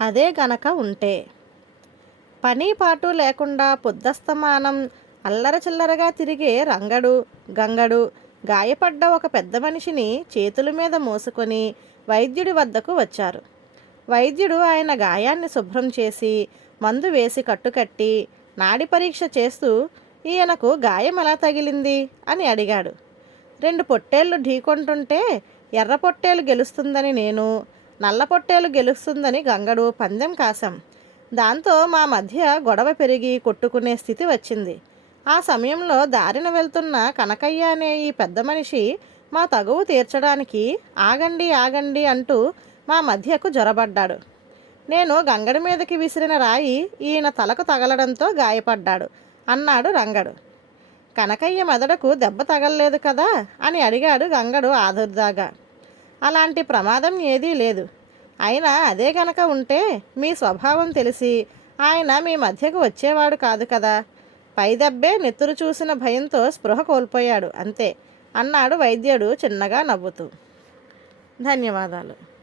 అదే గనక ఉంటే. పని పాటు లేకుండా పొద్దస్తమానం అల్లర చిల్లరగా తిరిగే రంగడు గంగడు గాయపడ్డ ఒక పెద్ద మనిషిని చేతుల మీద మోసుకొని వైద్యుడి వద్దకు వచ్చారు. వైద్యుడు ఆయన గాయాన్ని శుభ్రం చేసి మందు వేసి కట్టుకట్టి నాడి పరీక్ష చేస్తూ ఈయనకు గాయం ఎలా తగిలింది? అని అడిగాడు. రెండు పొట్టేళ్ళు ఢీకొంటుంటే ఎర్ర పొట్టేలు గెలుస్తుందని నేను నల్ల పొట్టేలు గెలుస్తుందని గంగడు పందెం కాశాం. దాంతో మా మధ్య గొడవ పెరిగి కొట్టుకునే స్థితి వచ్చింది. ఆ సమయంలో దారిన వెళ్తున్న కనకయ్య అనే ఈ పెద్ద మనిషి మా తగువు తీర్చడానికి ఆగండి ఆగండి అంటూ మా మధ్యకు జొరబడ్డాడు. నేను గంగడి మీదకి విసిరిన రాయి ఈయన తలకు తగలడంతో గాయపడ్డాడు అన్నాడు రంగడు. కనకయ్య మెదడుకు దెబ్బ తగలలేదు కదా అని అడిగాడు గంగడు ఆదుర్దాగా. అలాంటి ప్రమాదం ఏదీ లేదు. అయినా అదే గనక ఉంటే మీ స్వభావం తెలిసి ఆయన మీ మధ్యకు వచ్చేవాడు కాదు కదా. పై దెబ్బే నెత్తురు చూసిన భయంతో స్పృహ కోల్పోయాడు. అంతే అన్నాడు వైద్యుడు చిన్నగా నవ్వుతూ. ధన్యవాదాలు.